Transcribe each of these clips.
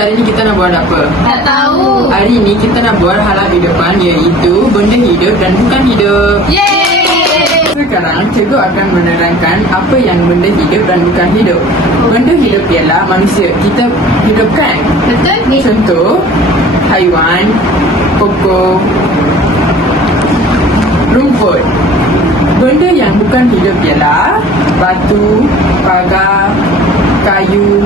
hari ni kita nak buat apa? Tak tahu. Hari ni kita nak buat hal kehidupan, iaitu benda hidup dan bukan hidup. Yeay. Sekarang cikgu akan menerangkan apa yang benda hidup dan bukan hidup. Benda hidup ialah manusia. Kita hidupkan. Betul ni. Contoh, haiwan, pokok, rumput. Benda yang bukan hidup ialah batu, pagar, kayu.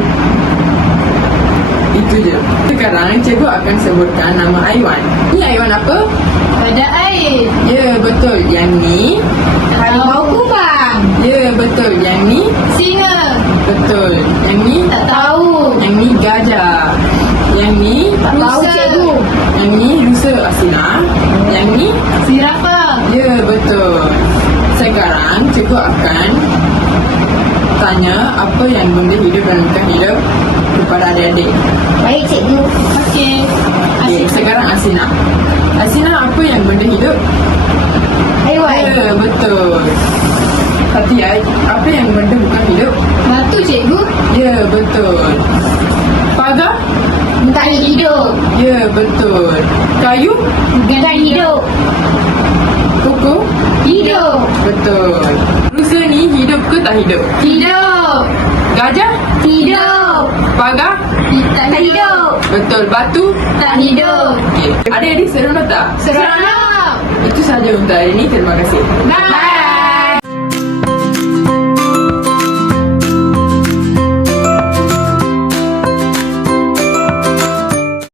Itu je. Sekarang cikgu akan sebutkan nama haiwan. Ni haiwan apa? Pada air. Ya, betul. Yang ni Harimau kubang. ya, betul. Yang ni Singa. betul. Yang ni Tak tahu. Yang ni gajah. Yang ni Tak tahu cikgu. Yang ni rusa Asina. Yang ni Zirafah. ya, betul. Sekarang cikgu akan tanya apa yang benda hidup dan bukan hidup kepada adik-adik. Baik cikgu. Okey. Okay, sekarang Asina. Asina, apa yang benda hidup? Haiwan. Ya, betul. Fatia, apa yang benda bukan hidup? Batu cikgu. Ya, betul. Pagar? Bukan hidup. Ya, betul. Kayu? Bukan hidup. Pokok? Hidup. Betul. Rusa ni hidup ke tak hidup? Hidup. Gajah? Hidup. Pagar? Tak hidup. Betul. Batu? Tak hidup. Okey. Adik-adik seronok tak? Seronok. Itu sahaja untuk hari ini. Terima kasih. Bye.